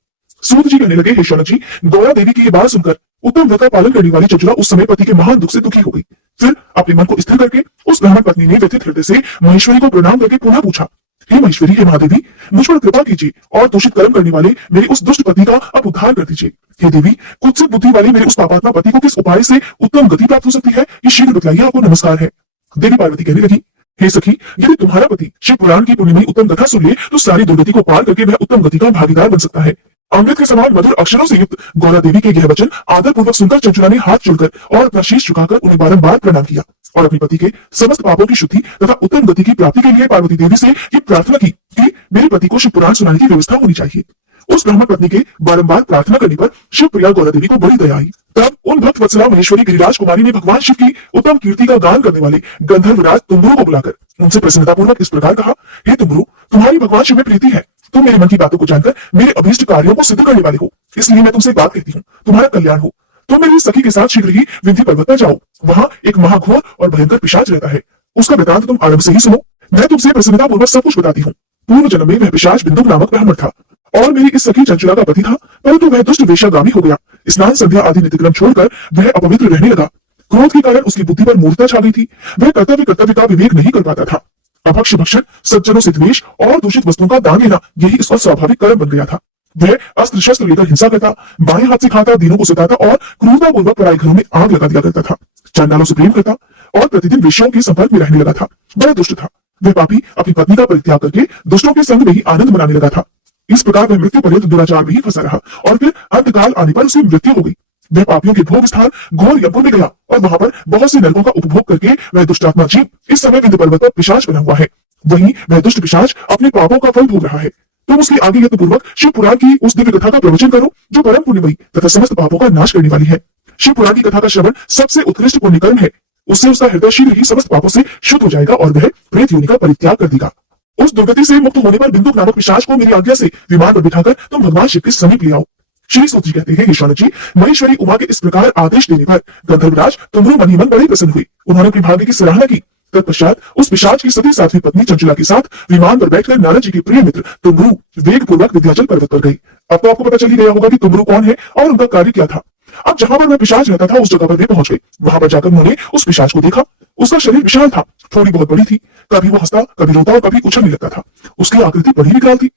सूत जी कहने लगे, हे शौनक जी, गौरा देवी की ये बात सुनकर उत्तम व्रत का पालन करने वाली चंचुला उस समय पति के महान दुख से दुखी हो गई। फिर अपने मन को स्थिर करके उस ब्राह्मण पत्नी ने व्यथित हृदय से महेश्वरी को प्रणाम करके पुनः पूछा, हे महेश्वरी, हे महादेवी, मुझ पर कृपा कीजिए और दूषित कर्म करने वाले मेरे उस दुष्ट पति का अब उद्धार कर दीजिए। हे देवी, कुत्सित बुद्धि वाले मेरे उस पापात्मा पति को किस उपाय से उत्तम गति प्राप्त हो सकती है, ये शीघ्र बतलाइए, आपको नमस्कार है। देवी पार्वती कहने लगी, हे सखी, यदि तुम्हारा पति शिव पुराण की पुण्यमयी उत्तम कथा सुन ले तो सारी दुर्गति को पार करके वह उत्तम गति का भागीदार बन सकता है। अमृत के समान मधुर अक्षरों से युक्त गौरा देवी के यह वचन आदर पूर्वक सुनकर चंचुला ने हाथ जोड़कर और अपना शीश झुकाकर उन्हें बारंबार प्रणाम किया और अपने पति के समस्त पापों की शुद्धि तथा उत्तम गति की प्राप्ति के लिए पार्वती देवी से ये प्रार्थना की कि मेरे पति को शिव पुराण सुनाने की व्यवस्था होनी चाहिए। उस ब्राह्मण पत्नी के बारंबार प्रार्थना करने पर शिवप्रिया गौरा देवी को बड़ी दया आई। तब उन भक्त वत्सला महेश्वरी गिरिराज कुमारी ने भगवान शिव की उत्तम कीर्ति का गान करने वाले गंधर्वराज तुम्बरू को बुलाकर उनसे प्रसन्नतापूर्वक इस प्रकार कहा, हे तुम्बरू, तुम्हारी भगवान शिव में प्रीति है, तुम मेरे मन की बातों को जानकर मेरे अभीष्ट कार्यों को सिद्ध करने वाले हो, इसलिए मैं तुमसे एक बात कहती हूँ, तुम्हारा कल्याण हो। तुम मेरी सखी के साथ शीघ्र ही विंध्य पर्वत पर जाओ, वहाँ एक महाघोर और भयंकर पिशाच रहता है, उसका वृतांत तुम आरंभ से ही सुनो। मैं तुमसे प्रसन्नतापूर्वक सब कुछ बताती हूँ। पूर्व जन्म में वह पिशाच बिंदुक नामक ब्राह्मण था और मेरी इस सखी चंचला का पति था, परंतु वह दुष्ट वेश्यागामी हो गया। स्नान संध्या आदि नित्यक्रम छोड़कर वह अपवित्र रहने लगा। क्रोध के कारण उसकी बुद्धि पर मूर्खता छा गई थी। वह कर्तव्य का विवेक नहीं कर पाता था। अभक्ष भक्षण, सज्जनों से द्वेष और दूषित वस्तुओं का दान लेना, यही इसका स्वाभाविक कर्म बन गया था। वह अस्त्र शस्त्र लेकर हिंसा करता, बाएं हाथ से खाता, दीनों को सताता और क्रूरतापूर्वक पराई घरों में आग लगा दिया करता था। चांडालों से प्रेम करता और प्रतिदिन वेश्याओं के संपर्क में रहने लगा था। बड़ा दुष्ट था। वह पापी अपनी पत्नी का परित्याग करके दुष्टों के संग में ही आनंद मनाने लगा था। इस प्रकार वह मृत्यु पर्यंत दुराचार में ही फंसा रहा और फिर अंतकाल आने पर उसकी मृत्यु हो गई। वह पापियों के भोग स्थान घोर यमपुर में गया और वहां पर बहुत से नरकों का उपभोग करके वह दुष्टात्मा जीव इस समय विंध्य पर्वत पर पिशाच बना हुआ है। वहीं वह दुष्ट पिशाच अपने पापों का फल भोग रहा है। तुम उसके आगे यत्नपूर्वक शिव पुराण की उस दिव्य कथा का प्रवचन करो जो परम पुण्यमयी तथा समस्त पापों का नाश करने वाली है। शिव पुराण की कथा का श्रवण सबसे उत्कृष्ट पुण्य कर्म है। उससे उसका हृदय शीघ्र ही समस्त पापों से शुद्ध हो जाएगा और वह प्रेत योनि का परित्याग कर देगा। उस दुर्गति से मुक्त होने पर बिंदुक नामक पिशाच को मेरी आज्ञा से विमान पर बिठाकर तुम भगवान शिव के समीप ले आओ। श्री सूत जी कहते हैं, ईश्वर जी, महेश्वरी उमा के इस प्रकार आदेश देने पर गंधर्वराज तुम्बरू मन ही मन बड़े प्रसन्न हुए। उन्होंने अपने भाग्य की सराहना की। तत्पश्चात उस पिशाच की सती साध्वी पत्नी चंचला के साथ विमान पर बैठकर नारद जी के प्रिय मित्र तुम्बरू वेग पूर्वक विंध्याचल पर्वत पर गई। अब तो आपको पता चल ही गया होगा कि तुम्बरू कौन है और उनका कार्य क्या था। अब जहां पर वह पिशाच रहता था उस जगह पर वे पहुंच गए। वहां पर जाकर उन्होंने उस पिशाच को देखा। उसका शरीर विशाल था, थोड़ी बहुत बड़ी थी। कभी वो हंसता, कभी रोता और कभी उछलने लगता था। उसकी आकृति बड़ी विकराल थी।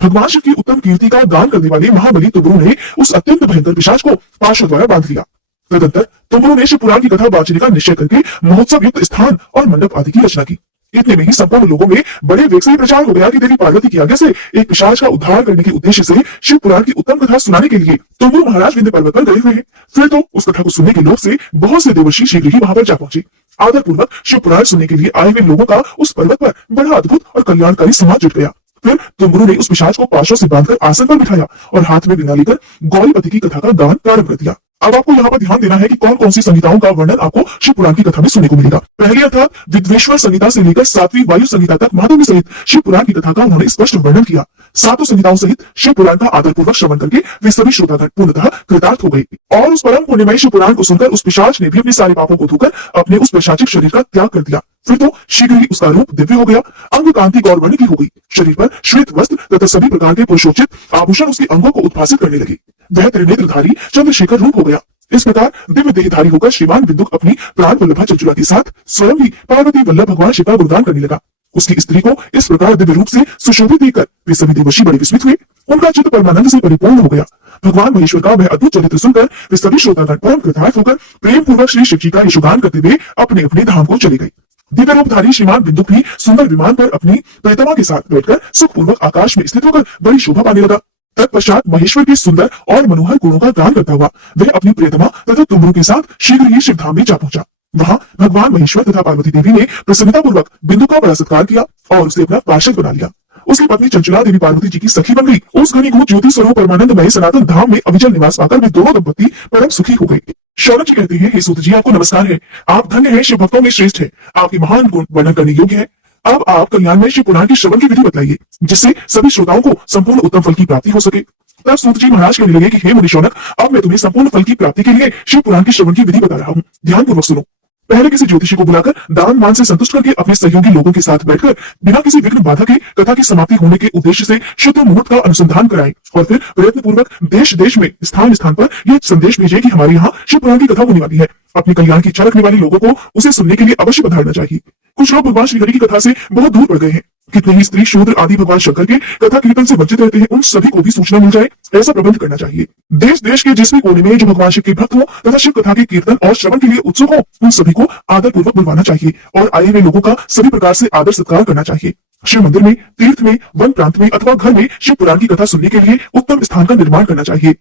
भगवान शिव की उत्तम कीर्ति का गान करने वाले महाबली तुम्बरू ने उस अत्यंत भयंकर पिशाच को पाशों द्वारा बांध लिया। तदंतर तुम्बरू ने शिव पुराण की कथा बांचने का निश्चय करके महोत्सव युक्त स्थान और मंडप आदि की रचना की। इतने में ही संपूर्ण लोगों में बड़े वेग से प्रचार हो गया कि देवी पार्वती की आज्ञा से एक पिशाच का उद्धार करने के उद्देश्य से शिव पुराण की उत्तम कथा सुनाने के लिए तुम्बरू महाराज विंध्य पर्वत पर गए हुए हैं। फिर तो उस कथा को सुनने के लोभ से बहुत से देवर्षि शीघ्र ही वहां पर जा पहुंचे। आदर पूर्वक शिव पुराण सुनने के लिए आए हुए लोगों का उस पर्वत पर बड़ा अद्भुत और कल्याणकारी समाज जुट गया। फिर तुम्बरू ने उस पिशाच को पाशों से बांधकर आसन पर बिठाया और हाथ में वीणा लेकर गौरीपति की कथा का गान प्रारंभ कर दिया। अब आपको यहाँ पर ध्यान देना है कि कौन कौन सी संहिताओं का वर्णन आपको शिव पुराण की कथा में सुनने को मिलेगा। पहली अर्थात विद्वेश्वर संहिता से लेकर 7वीं वायु संहिता तक महादेवी सहित शिव पुराण की कथा का उन्होंने स्पष्ट वर्णन किया। 7 संहिताओं सहित शिव पुराण का आदर पूर्वक श्रवण करके वे सभी श्रोतागण पूर्णतः कृतार्थ हो गए और उस परम पुण्यमय शिव पुराण को सुनकर उस पिशाच ने भी अपने सारे पापों को धोकर अपने उस पैशाचिक शरीर का त्याग कर दिया। फिर तो शीघ्र ही उसका रूप दिव्य हो गया, अंग कांति गौरवर्ण की हो गई। शरीर पर श्वेत वस्त्र तथा सभी प्रकार के पुरुषोचित आभूषण उसके अंगों को उद्भासित करने लगे। वह त्रिनेत्रधारी चंद्रशेखर रूप हो गया। इस प्रकार दिव्य देहधारी होकर श्रीमान बिंदुक अपनी प्राण वल्लभा चंचला के साथ स्वयं भी पार्वती वल्लभ भगवान शिव का गुणगान करने लगा। उसकी स्त्री को इस प्रकार दिव्य रूप से सुशोभित देखकर वे सभी देवर्षि बड़े विस्मित हुए। उनका चित्त परमानंद से परिपूर्ण हो गया। भगवान महेश्वर का वह अद्भुत चरित्र सुनकर वे सभी श्रोतागण परम कृतार्थ होकर प्रेम पूर्वक श्री शिव जी का यशोगान करते हुए अपने अपने धाम को चले गए। दिव्य रूपधारी श्रीमान बिंदुक भी सुंदर विमान पर अपनी प्रियतमा के साथ बैठकर सुखपूर्वक आकाश में स्थित होकर बड़ी शोभा पाने लगा। तत्पश्चात महेश्वर के सुंदर और मनोहर गुणों का गान करता हुआ वह अपनी प्रियतमा तथा तुम्बरू के साथ शीघ्र ही शिवधाम में जा पहुंचा। वहां भगवान महेश्वर तथा पार्वती देवी ने प्रसन्नतापूर्वक बिंदु का बड़ा सत्कार किया और उसे अपना पार्षद बना लिया। उसकी पत्नी चंचला देवी पार्वती जी की सखी बन गई। उस घनीभूत ज्योति स्वरूप परमानंदमय सनातन धाम में अविचल निवास पाकर वे दोनों दंपति परम सुखी हो गए। शौनक जी कहते हैं, हे सूत जी, आपको नमस्कार है। आप धन्य हैं, शिव भक्तों में श्रेष्ठ है। आपके महान गुण वर्णन करने योग्य है। अब आप कल्याणमय शिव पुराण की श्रवण की विधि बताइए जिससे सभी श्रोताओं को संपूर्ण उत्तम फल की प्राप्ति हो सके। तब सूत जी महाराज कहने लगे कि हे मुनि शौनक, अब मैं तुम्हें संपूर्ण फल की प्राप्ति के लिए शिव पुराण की श्रवण की विधि बता रहा हूँ। ध्यानपूर्वक सुनो। पहले किसी ज्योतिषी को बुलाकर दान मान से संतुष्ट करके अपने सहयोगी लोगों के साथ बैठकर बिना किसी विघ्न बाधा के कथा की समाप्ति होने के उद्देश्य से शुद्ध मुहूर्त का अनुसंधान कराएं और फिर प्रयत्न पूर्वक देश देश में स्थान स्थान पर यह संदेश भेजें कि हमारे यहाँ शिव पुराण की कथा होने वाली है। अपने कल्याण की इच्छा रखने वाले लोगों को उसे सुनने के लिए अवश्य पधारना चाहिए। कुछ लोग भगवान श्रीहरि की कथा से बहुत दूर पड़ गए हैं। कितने ही स्त्री शूद्र आदि भगवान शंकर के कथा कीर्तन से वंचित रहते हैं। उन सभी को भी सूचना मिल जाए ऐसा प्रबंध करना चाहिए। देश देश के जिस भी कोने में जो भगवान शिव के भक्त हो तथा शिव कथा के कीर्तन और श्रवण के लिए उत्सुक हो उन सभी को आदर पूर्वक बुलवाना चाहिए और आए हुए लोगों का सभी प्रकार से आदर सत्कार करना चाहिए। शिव मंदिर में, तीर्थ में, वन प्रांत में अथवा घर में शिव पुराण की कथा सुनने के लिए उत्तम स्थान का निर्माण करना चाहिए।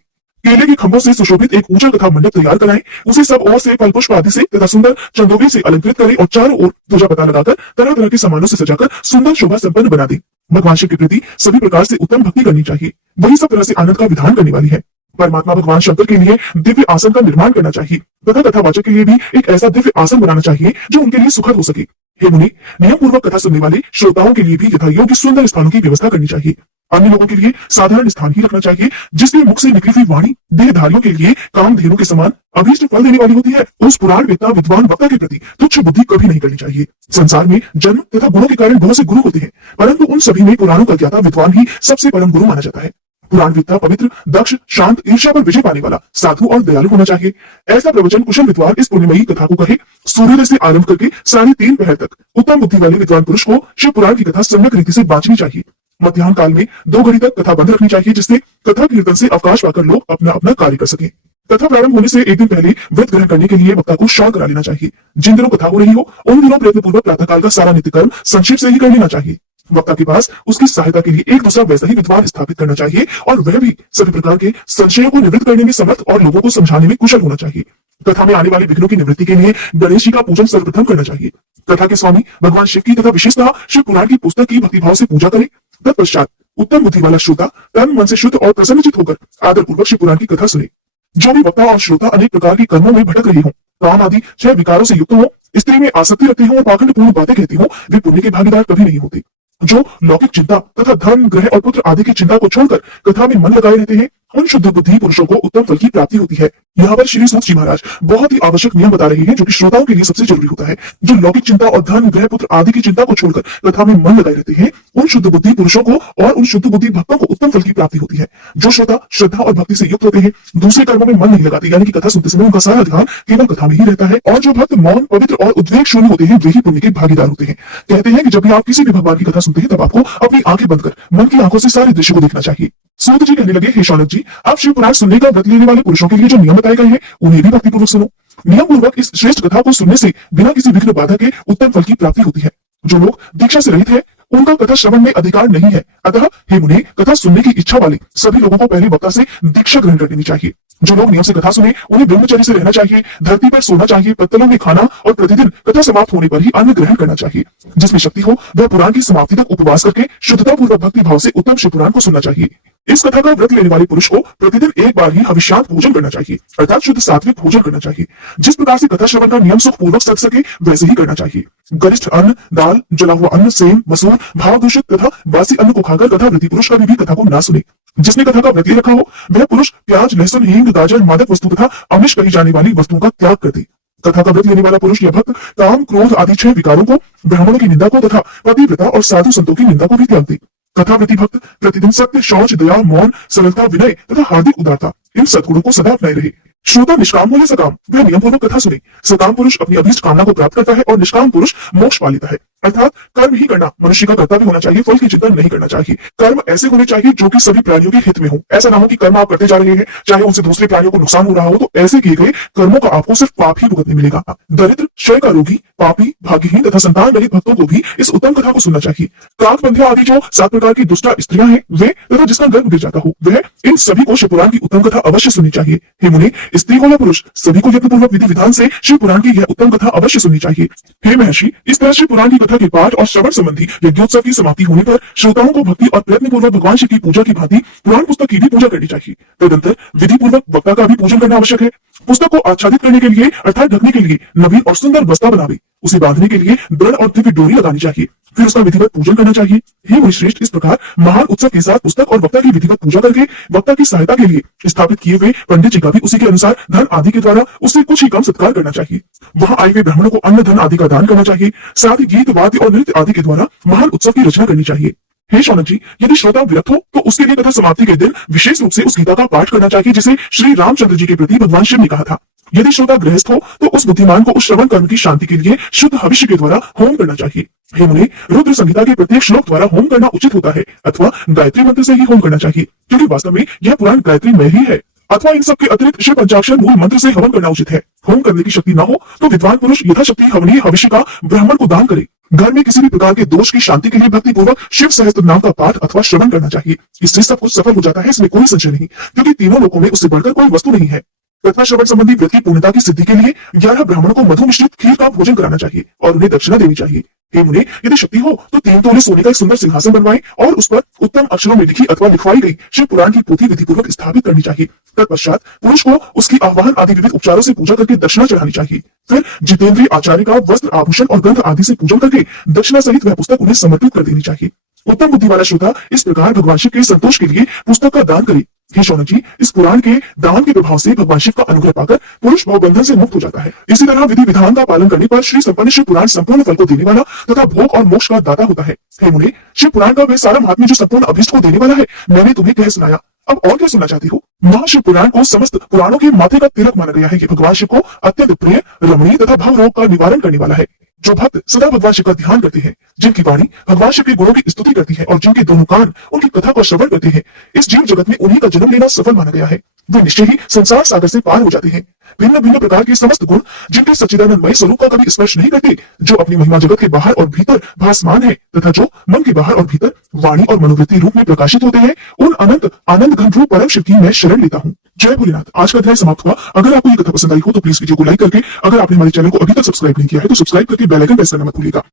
केले के खंभों से सुशोभित एक ऊंचा कथा मंडप तैयार कराएं। उसे सब ओर से फल पुष्प आदि से तथा सुंदर चंदोगे से अलंकृत करें और चारों ओर ध्वजा पता लगाकर तरह तरह के सामानों से सजाकर सुंदर शोभा संपन्न बना दें। भगवान शिव के प्रति सभी प्रकार से उत्तम भक्ति करनी चाहिए। वही सब तरह से आनंद का विधान करने वाली है। परमात्मा भगवान शंकर के लिए दिव्य आसन का निर्माण करना चाहिए तथा कथावाचक के लिए भी एक ऐसा दिव्य आसन बनाना चाहिए जो उनके लिए सुखद हो सके। हे मुनि, नियम पूर्वक कथा सुनने वाले श्रोताओं के लिए भी यथा योग्य सुंदर स्थानों की व्यवस्था करनी चाहिए। अन्य लोगों के लिए साधारण स्थान ही रखना चाहिए। जिसके मुख से निकली हुई वाणी देहधारियों के लिए कामधेनु के समान अभीष्ट फल देने वाली होती है, उस पुराण वेत्ता विद्वान वक्ता के प्रति तुच्छ बुद्धि कभी नहीं करनी चाहिए। संसार में जन्म तथा गुणों के कारण बहुत से गुरु होते हैं, परंतु उन सभी में पुराणों का ज्ञाता विद्वान ही सबसे परम गुरु माना जाता है। पुराण वेत्ता पवित्र, दक्ष, शांत, ईर्ष्या पर विजय पाने वाला, साधु और दयालु होना चाहिए। ऐसा प्रवचन कुशल विद्वान इस पुण्यमयी कथा को कहे। सूर्योदय से आरंभ करके 3:30 पहर तक उत्तम बुद्धि वाले विद्वान पुरुष को शिव पुराण की कथा सम्यक रीति से बांचनी चाहिए। मध्याह्न काल में 2 घड़ी तक कथा बंद रखनी चाहिए, जिससे कथा कीर्तन से अवकाश पाकर लोग अपना अपना कार्य कर सके। कथा प्रारंभ होने से एक दिन पहले व्रत ग्रहण करने के लिए वक्ता को श्राद्ध करा लेना चाहिए। जिन दिनों कथा हो रही हो उन दिनों प्रयत्नपूर्वक प्रातःकाल का सारा नित्य कर्म संक्षेप से ही कर लेना चाहिए। वक्ता के पास उसकी सहायता के लिए एक दूसरा वैसा ही विद्वान स्थापित करना चाहिए और वह भी सभी प्रकार के संशयों को निवृत्त करने में समर्थ और लोगों को समझाने में कुशल होना चाहिए। कथा में आने वाले विघ्नों की निवृत्ति के लिए गणेश जी का पूजन सर्वप्रथम करना चाहिए। कथा के स्वामी भगवान शिव की तथा विशेषतः शिव पुराण की पुस्तक की भक्तिभाव से पूजा करें। तत्पश्चात उत्तम बुद्धि वाला श्रोता तन मन से शुद्ध और प्रसन्नचित होकर आदर पूर्वक शिव पुराण की कथा सुने। जो भी वक्ता और श्रोता अनेक प्रकार के कर्मों में भटक रहे हों, काम आदि 6 विकारों से युक्त हो, स्त्री में आसक्ति रखते हों और पाखंडपूर्ण बातें कहती हों, वे पुण्य के भागीदार कभी नहीं होते। जो लौकिक चिंता तथा धन, ग्रह और पुत्र आदि की चिंता को छोड़कर कथा में मन लगाए रहते हैं, उन शुद्ध बुद्धि पुरुषों को उत्तम फल की प्राप्ति होती है। यहाँ पर श्री सूत जी महाराज बहुत ही आवश्यक नियम बता रहे हैं, जो कि श्रोताओं के लिए सबसे जरूरी होता है। जो लौकिक चिंता और धन, ग्रह, पुत्र आदि की चिंता को छोड़कर कथा में मन लगाए रहते हैं, उन शुद्ध बुद्धि पुरुषों को और उन शुद्ध बुद्धि भक्तों को उत्तम फल की प्राप्ति होती है। जो श्रोता श्रद्धा और भक्ति से युक्त होते हैं, दूसरे कर्मों में मन नहीं लगाते, यानी कि कथा सुनते समय उनका सारा ध्यान केवल कथा में ही रहता है, और जो भक्त मौन, पवित्र और उद्वेग शून्य होते हैं, वे ही पुण्य के भागीदार होते हैं। कहते हैं कि जब भी आप किसी भी भगवान की कथा सुनते हैं, तब आपको अपनी आंखें बंद कर मन की आंखों से सारे दृश्य को देखना चाहिए। सूत जी कहने लगे, हे शौनक जी, आप शिव पुराण सुनने का व्रत लेने वाले पुरुषों के लिए जो नियम बताए गए हैं, उन्हें भी भक्तिपूर्वक सुनो। नियम पूर्वक इस श्रेष्ठ कथा को सुनने से बिना किसी विघ्न बाधा के उत्तम फल की प्राप्ति होती है। जो लोग दीक्षा से रहित है, उनका कथा श्रवण में अधिकार नहीं है। अतः हे मुने, कथा सुनने की इच्छा वाले सभी लोगों को पहले वक्ता से दीक्षा ग्रहण कर लेनी चाहिए। जो लोग नियम से कथा सुने, उन्हें ब्रह्मचर्य से रहना चाहिए, धरती पर सोना चाहिए, पत्तलों में खाना और प्रतिदिन कथा समाप्त होने पर ही अन्न ग्रहण करना चाहिए। जिसमें शक्ति हो वह पुराण की समाप्ति तक उपवास करके शुद्धता पूर्वक भक्ति भाव से उत्तम शिव पुराण को सुनना चाहिए। इस कथा का व्रत लेने वाले पुरुष को प्रतिदिन एक बार ही हविष्यांत भोजन करना चाहिए, अर्थात शुद्ध सात्विक भोजन करना चाहिए। जिस प्रकार से कथा श्रवण का नियम सुख पूर्वक सक सके वैसे ही करना चाहिए। गरिष्ठ अन्न, दाल, जला हुआ अन्न, सेम, मसूर, भाव दूषित तथा बासी अन्न को खाकर कथा व्रती पुरुष कभी भी कथा को ना सुने। जिसने कथा का व्रत ले रखा हो वह पुरुष प्याज, लहसुन, हींग, गाजर, मादक वस्तु तथा आमिष कही जाने वाली वस्तुओं का त्याग कर दे। कथा का व्रत लेने वाला पुरुष या भक्त काम, क्रोध आदि 6 विकारों को, ब्राह्मणों की निंदा को तथा पतिव्रता और साधु संतों की निंदा को भी त्याग दे। कथाव्रती भक्त प्रतिदिन सत्य, शौच, दया, मौन, सरलता, विनय तथा हार्दिक उदारता इन सद्गुणों को सदा अपनाए रहे। श्रोता निष्काम हो या सकाम, वह नियम पूर्वक कथा सुने। सकाम पुरुष अपनी अभीष्ट कामना को प्राप्त करता है और निष्काम पुरुष मोक्ष पा लेता है। अर्थात कर्म ही करना मनुष्य का कर्तव्य होना चाहिए, फल की चिंता नहीं करना चाहिए। कर्म ऐसे होने चाहिए जो कि सभी प्राणियों के हित में हो। ऐसा ना हो कि कर्म आप करते जा रहे हैं, चाहे उनसे दूसरे प्राणियों को नुकसान हो रहा हो, तो ऐसे किए गए कर्मों का आपको सिर्फ पाप ही भुगतने मिलेगा। दरिद्र, क्षय का रोगी, पापी, भाग्यहीन तथा संतान रहित भक्तों को भी इस उत्तम कथा को सुनना चाहिए। काकबंध्या आदि जो 7 प्रकार की दुष्टा स्त्रियां हैं, वे तथा जिसका गर्भ गिर जाता हो, वह इन सभी को शिव पुराण की उत्तम कथा अवश्य सुननी चाहिए। हे मुनि, स्त्री हो या पुरुष, सभी को यत्नपूर्वक विधि विधान से शिव पुराण की यह उत्तम कथा अवश्य सुननी चाहिए। हे महर्षि, इस तरह शिव पुराण की कथा के पाठ और श्रवण संबंधी यज्ञोत्सव की समाप्ति होने पर श्रोताओं को भक्ति और प्रयत्न पूर्वक भगवान शिव की पूजा की भांति पुराण पुस्तक की भी पूजा करनी चाहिए। तदंतर विधि पूर्वक वक्ता का भी पूजन करना आवश्यक है। पुस्तक को आच्छादित करने के लिए अर्थात ढकने के लिए नवीन और सुंदर बस्ता बनावे, उसे बांधने के लिए दृढ़ और दिव्य डोरी लगानी चाहिए, फिर उसका विधिवत पूजन करना चाहिए। हे मुनि श्रेष्ठ, इस प्रकार महान उत्सव के साथ पुस्तक और वक्ता की विधिवत पूजा करके वक्ता की सहायता के लिए स्थापित किए हुए पंडित जी का भी उसी के अनुसार धन आदि के द्वारा उससे कुछ ही कम सत्कार करना चाहिए। वहां आए हुए ब्राह्मणों को अन्न, धन आदि का दान करना चाहिए। साथ ही गीत, वाद्य और नृत्य आदि के द्वारा महान उत्सव की रचना करनी चाहिए। हे शौनक जी, यदि श्रोता विरक्त हो तो उसके लिए कथा समाप्ति के दिन विशेष रूप से उस गीता का पाठ करना चाहिए जिसे श्री रामचंद्र जी के प्रति भगवान शिव ने कहा था। यदि श्रोता गृहस्थ हो तो उस बुद्धिमान को उस श्रवण कर्म की शांति के लिए शुद्ध भविष्य के द्वारा होम करना चाहिए। हे मुनि, रुद्र संहिता के प्रत्येक श्लोक द्वारा होम करना उचित होता है, अथवा गायत्री मंत्र से ही होम करना चाहिए, क्योंकि वास्तव में यह पुराण गायत्री में ही है। अथवा इन सब के अतिरिक्त शिव पंचाक्षर मूल मंत्र से हवन करना उचित है। होम करने की शक्ति न हो तो विद्वान पुरुष यथाशक्ति हवनीय भविष्य का ब्राह्मण को दान करे। घर में किसी भी प्रकार के दोष की शांति के लिए भक्ति पूर्वक शिव सहस्त्र नाम का पाठ अथवा श्रवण करना चाहिए। इससे सब कुछ सफल हो जाता है, इसमें कोई संशय नहीं, क्योंकि तीनों लोकों में उससे बढ़कर कोई वस्तु नहीं है। कथा श्रवण संबंधी व्रत की पूर्णता की सिद्धि के लिए 11 ब्राह्मणों को मधु मिश्रित खीर का भोजन कराना चाहिए और उन्हें दक्षिणा देनी चाहिए। हे मुने, यदि शक्ति हो तो 3 तोले सोने का एक सुंदर सिंहासन बनवाएं और उस पर उत्तम अक्षरों में लिखी अथवा लिखवाई गई शिव पुराण की पोथी विधिपूर्वक स्थापित करनी चाहिए। तत्पश्चात पुरुष को उसकी आह्वान आदि विविध उपचारों से पूजा करके दक्षिणा चढ़ानी चाहिए। फिर जितेंद्रीय आचार्य का वस्त्र आभूषण और ग्रंथ आदि से पूजन करके दक्षिणा सहित वह पुस्तक उन्हें समर्पित कर देनी चाहिए। उत्तम बुद्धि वाला श्रोता इस प्रकार भगवान शिव के संतोष के लिए पुस्तक का दान करे। हे शौनक जी, इस पुराण के दान के प्रभाव से भगवान शिव का अनुग्रह पाकर पुरुष भवबंधन से मुक्त हो जाता है। इसी तरह विधि विधान का पालन करने पर श्री संपन्न शिव पुराण संपूर्ण फल को देने वाला तथा भोग और मोक्ष का दाता होता है। हे मुने, शिव पुराण का वह सारा महात्म्य जो संपूर्ण अभीष्ट को देने वाला है, मैंने तुम्हें कह सुनाया। अब और क्या सुनना चाहती हो? महाशिव पुराण को समस्त पुराणों के माथे का तिलक माना गया है कि भगवान शिव को अत्यंत प्रिय, रमणीय तथा भव रोग का निवारण करने वाला है। जो भक्त सदा भगवान शिव का ध्यान करते हैं, जिनकी वाणी भगवान शिव के गुणों की स्तुति करती है और जिनके दोनों कान उनकी कथा का श्रवण करते हैं, इस जीव जगत में उन्हीं का जन्म लेना सफल माना गया है। वे निश्चय ही संसार सागर से पार हो जाते हैं। भिन्न भिन्न प्रकार के समस्त गुण जिनके सच्चिदानंदमय स्वरूप का कभी स्पर्श नहीं करते, जो अपनी महिमा जगत के बाहर और भीतर भासमान है तथा जो मन के बाहर और भीतर वाणी और मनोवृत्ति रूप में प्रकाशित होते हैं, उन अनंत आनंद घन रूप परम शिव की मैं शरण लेता हूँ। जय भोलेनाथ। आज का अध्याय समाप्त हुआ। अगर आपको ये कथा पसंद आई हो तो प्लीज वीडियो को लाइक करके, अगर आपने हमारे चैनल को अभी तक सब्सक्राइब नहीं किया है तो सब्सक्राइब करके बेल आइकन प्रेस करना मत भूलिएगा।